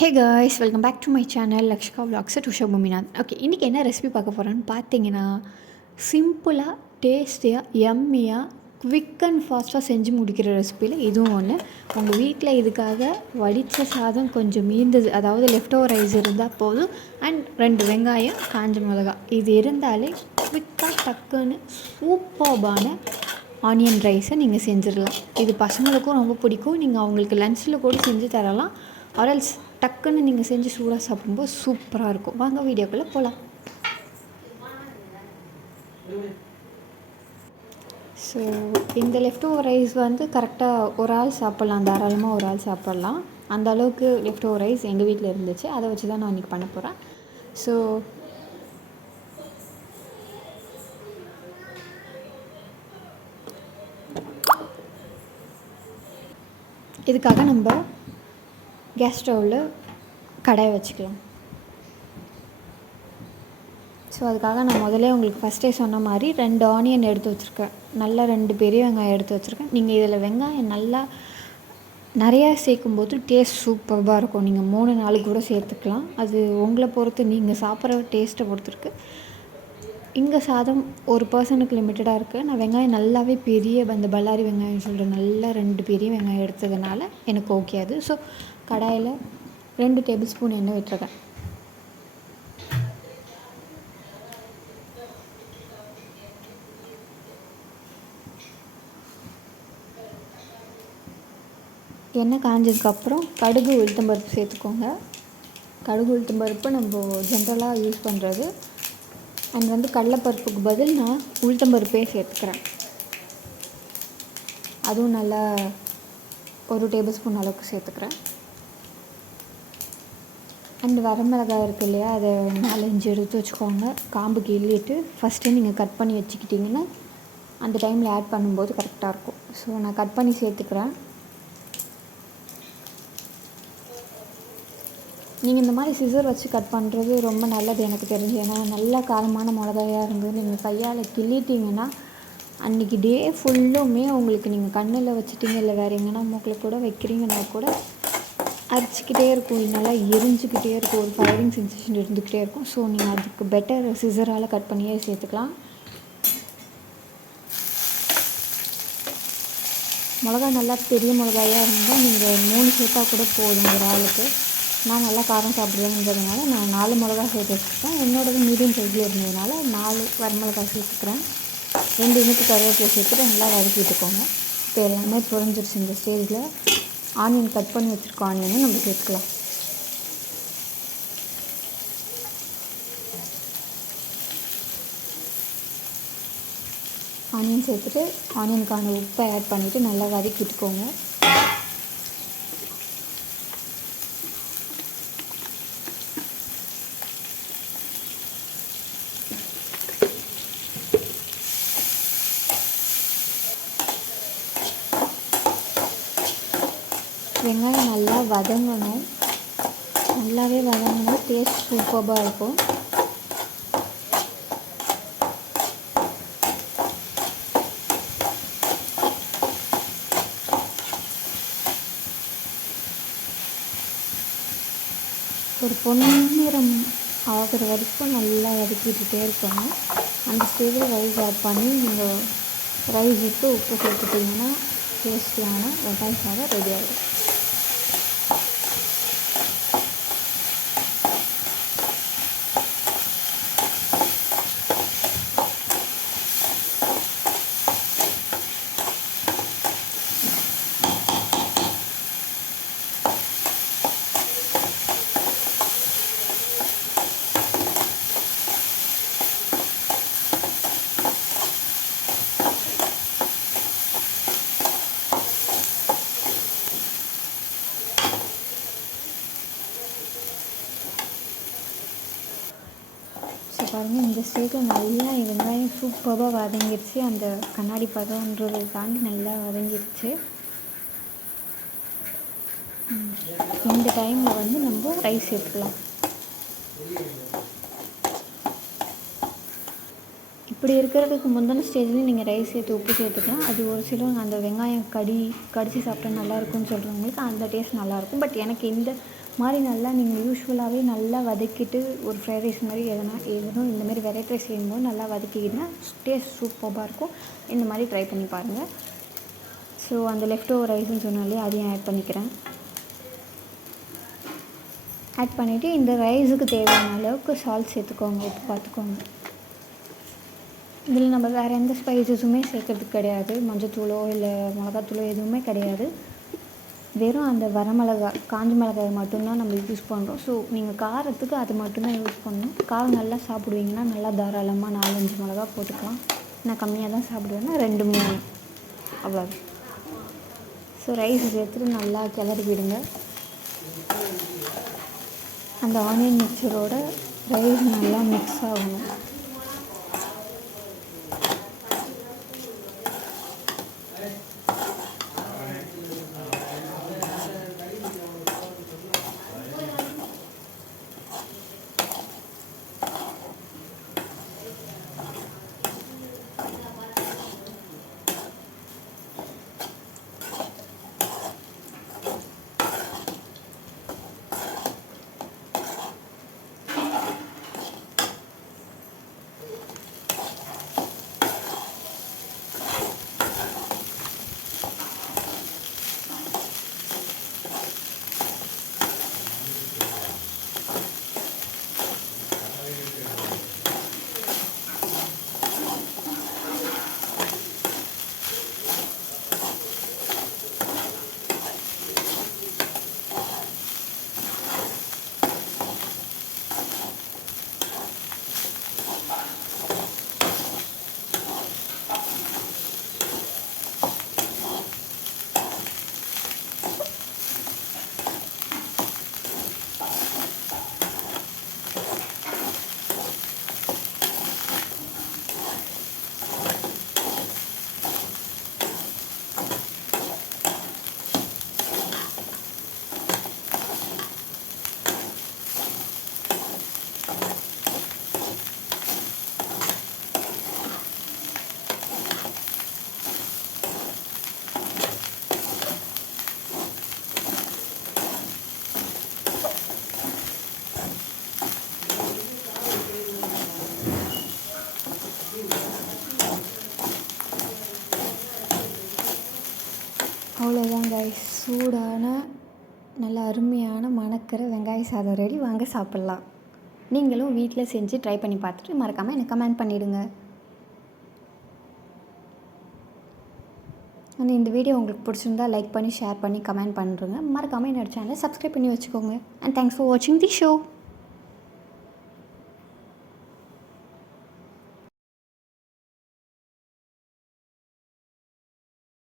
Hey guys, welcome back to my channel Lakshika vlogs at Usha Bhoominath. Okay, இன்றைக்கி என்ன recipe பார்க்க போகிறோன்னு பார்த்தீங்கன்னா, சிம்பிளாக டேஸ்டியாக எம்மியாக குவிக் அண்ட் ஃபாஸ்ட்டாக செஞ்சு முடிக்கிற ரெசிபியில் இதுவும் ஒன்று. உங்கள் வீட்டில் இதுக்காக வடித்த சாதம் கொஞ்சம் மீந்தது, அதாவது லெஃப்ட் ஓவர் ரைஸ் இருந்தால் போதும், அண்ட் 2 வெங்காயம், காஞ்ச மிளகா, இது இருந்தாலே குவிக்காக டக்குன்னு சூப்பர்பான ஆனியன் ரைஸை நீங்கள் செஞ்சிடலாம். இது பசங்களுக்கும் ரொம்ப பிடிக்கும். நீங்கள் அவங்களுக்கு லஞ்சில் கூட செஞ்சு தரலாம். ஆர்எல்ஸ் டக்குன்னு நீங்கள் செஞ்சு சூடாக சாப்பிடும்போது சூப்பராக இருக்கும். வாங்க வீடியோக்குள்ளே போகலாம். ஸோ இந்த லெஃப்ட் ஓவர் ரைஸ் வந்து கரெக்டாக ஒரு ஆள் சாப்பிட்லாம், தாராளமாக ஒரு ஆள் சாப்பிட்லாம். அந்த அளவுக்கு லெஃப்ட் ஓவர் ரைஸ் எங்கள் வீட்டில் இருந்துச்சு. அதை வச்சு தான் நான் இன்றைக்கி பண்ண போகிறேன். ஸோ இதுக்காக நம்ம கேஸ் ஸ்டவ்வில் கடாயை வச்சுக்கலாம். ஸோ அதுக்காக நான் முதல்ல உங்களுக்கு ஃபஸ்ட்டே சொன்ன மாதிரி 2 ஆனியன் எடுத்து வச்சுருக்கேன். நல்லா 2 பெரிய வெங்காயம் எடுத்து வச்சுருக்கேன். நீங்கள் இதில் வெங்காயம் நல்லா நிறையா சேர்க்கும்போது டேஸ்ட் சூப்பராக இருக்கும். நீங்கள் 3-4 கூட சேர்த்துக்கலாம். அது உங்களை பொறுத்து, நீங்கள் சாப்பிட்ற டேஸ்ட்டை பொறுத்திருக்கு. இங்கே சாதம் ஒரு பர்சனுக்கு லிமிட்டடாக இருக்குது. நான் வெங்காயம் நல்லாவே பெரிய அந்த பல்லாரி வெங்காயம் சொல்கிற நல்லா 2 பெரிய வெங்காயம் எடுத்ததுனால எனக்கு ஓகே அது. ஸோ கடாயில் 2 டேபிள் ஸ்பூன் எண்ணெய் விட்டுருக்கேன். எண்ணெய் காஞ்சதுக்கப்புறம் கடுகு உளுத்தம்பருப்பு சேர்த்துக்கோங்க. கடுகு உளுத்தம்பருப்பு நம்ம ஜென்ரலாக யூஸ் பண்ணுறது. அண்ட் வந்து கடலைப்பருப்புக்கு பதில் நான் உளுத்தம்பருப்பே சேர்த்துக்கிறேன். அதுவும் நல்லா ஒரு டேபிள் ஸ்பூன் அளவுக்கு சேர்த்துக்கிறேன். அண்ட் வரமிளகாய் இருக்குது இல்லையா, அதை 4-5 எடுத்து வச்சுக்கோங்க. காம்பு கிள்ளிட்டு ஃபஸ்ட்டே நீங்கள் கட் பண்ணி வச்சுக்கிட்டிங்கன்னா அந்த டைமில் ஆட் பண்ணும்போது கரெக்டாக இருக்கும். ஸோ நான் கட் பண்ணி சேர்த்துக்கிறேன். நீங்கள் இந்த மாதிரி சிசர் வச்சு கட் பண்ணுறது ரொம்ப நல்லது எனக்கு தெரிஞ்சு. ஏன்னா நல்லா காரமான மிளகாயாக இருந்தது நீங்கள் கையால் கிள்ளிட்டிங்கன்னா அன்றைக்கி டே ஃபுல்லுமே உங்களுக்கு நீங்கள் கண்ணில் வச்சுட்டிங்க, இல்லை வேறு எங்கன்னா மூக்கில் கூட வைக்கிறீங்கன்னா கூட அரிச்சிக்கிட்டே இருக்கும், நல்லா எரிஞ்சிக்கிட்டே இருக்கும், ஒரு ஃபயரிங் சென்சேஷன் இருந்துக்கிட்டே இருக்கும். ஸோ நீங்கள் அதுக்கு பெட்டர் சிசரால் கட் பண்ணியே சேர்த்துக்கலாம். மிளகா நல்லா பெரிய மிளகாயாக இருந்தால் நீங்கள் 3 சேர்த்தா கூட போதும் ஒரு ஆளுக்கு. நான் நல்லா காரம் சாப்பிடுவேங்கிறதுனால நான் 4 மிளகா சேர்த்து வச்சுருக்கேன். என்னோடது மீடியம் சைஸில் இருந்ததுனால 4 வரமிளகா சேர்த்துக்கிறேன். 2 இனிப்பு கருவேப்பிலை சேர்த்துட்டு நல்லா வதக்கிட்டுக்கோங்க. இப்போ எல்லாமே புரிஞ்சிருச்சு. இந்த ஸ்டேஜில் ஆனியன் கட் பண்ணி வச்சுருக்கோம், ஆனியனும் நம்ம சேர்த்துக்கலாம். ஆனியன் சேர்த்துட்டு ஆனியனுக்கான உப்பை ஆட் பண்ணிவிட்டு நல்லா வதக்கிட்டுக்கோங்க. வெங்காயம் நல்லா வதங்கணும். நல்லாவே வதங்கினா டேஸ்ட் சூப்பராக இருக்கும். ஒரு பொன்னிறம் ஆகிற வரைக்கும் நல்லா வதக்கிட்டே இருக்கணும். அந்த ஸ்டேஜில் ரைஸ் ஆட் பண்ணி நீங்கள் ரைஸுக்கு உப்பு சேர்த்துட்டிங்கன்னா டேஸ்டியான வெங்காய சாதம் ரெடி ஆகிடும். பாருங்கள், இந்த ஸ்டேஜில் நல்லா வெங்காயம் சூப்பராக வதங்கிடுச்சு. அந்த கண்ணாடி பதம்ன்றதை தாண்டி நல்லா வதங்கிடுச்சு. இந்த டைமில் வந்து நம்ம ரைஸ் சேர்த்துக்கலாம். இப்படி இருக்கிறதுக்கு முந்தின ஸ்டேஜ்லேயும் நீங்கள் ரைஸ் சேர்த்து உப்பு சேர்த்துக்கலாம். அது ஒரு சிலவங்க அந்த வெங்காயம் கடித்து சாப்பிட்டா நல்லாயிருக்கும்னு சொல்கிறவங்களுக்கு அந்த டேஸ்ட் நல்லாயிருக்கும். பட் எனக்கு இந்த மாதிரி நல்லா நீங்கள் யூஸ்வலாகவே நல்லா வதக்கிட்டு ஒரு ஃப்ரைட் ரைஸ் மாதிரி எதுவும் இந்தமாரி வெரைட்டி ரைஸ் செய்யும்போது நல்லா வதக்கிக்கிட்டிங்கன்னா டேஸ்ட் சூப்பராக இருக்கும். இந்த மாதிரி ட்ரை பண்ணி பாருங்கள். ஸோ அந்த லெஃப்ட் ஓவர் ரைஸ்ன்னு சொன்னாலே அதையும் ஆட் பண்ணிக்கிறேன். ஆட் பண்ணிவிட்டு இந்த ரைஸுக்கு தேவையான அளவுக்கு சால்ட் சேர்த்துக்கோங்க, உப்பு பார்த்துக்கோங்க. இதில் நம்ம வேறு எந்த ஸ்பைசஸுமே சேர்க்கறதுக்கு கிடையாது. மஞ்சத்தூளோ இல்லை மிளகாத்தூளோ எதுவுமே கிடையாது. வெறும் அந்த காஞ்ச மிளகாய் மட்டும்தான் நம்ம யூஸ் பண்ணுறோம். ஸோ நீங்கள் காரத்துக்கு அது மட்டும்தான் யூஸ் பண்ணணும். காரம் நல்லா சாப்பிடுவீங்கன்னா நல்லா தாராளமாக 4-5 மிளகா போட்டுக்கலாம். நான் கம்மியாக தான் சாப்பிடுவேன்னா 2-3 அவ்வளோ. ஸோ ரைஸ் சேர்த்துட்டு நல்லா கிளறி விடுங்க. அந்த ஆனியன் மிக்சரோட ரைஸ் நல்லா மிக்ஸ் ஆகணும். அவ்வளோதான் கைஸ், சூடான நல்ல அருமையான மணக்கிற வெங்காய சாதம் ரெடி. வாங்க சாப்பிட்லாம். நீங்களும் வீட்டில் செஞ்சு ட்ரை பண்ணி பார்த்துட்டு மறக்காமல் எனக்கு கமெண்ட் பண்ணிவிடுங்க. ஆனால் இந்த வீடியோ உங்களுக்கு பிடிச்சிருந்தா லைக் பண்ணி ஷேர் பண்ணி கமெண்ட் பண்ணுறேங்க. மறக்காமல் என்னோடய சேனலை சப்ஸ்கிரைப் பண்ணி வச்சுக்கோங்க. அண்ட் தேங்க்ஸ் ஃபார் வாட்சிங் தி ஷோ.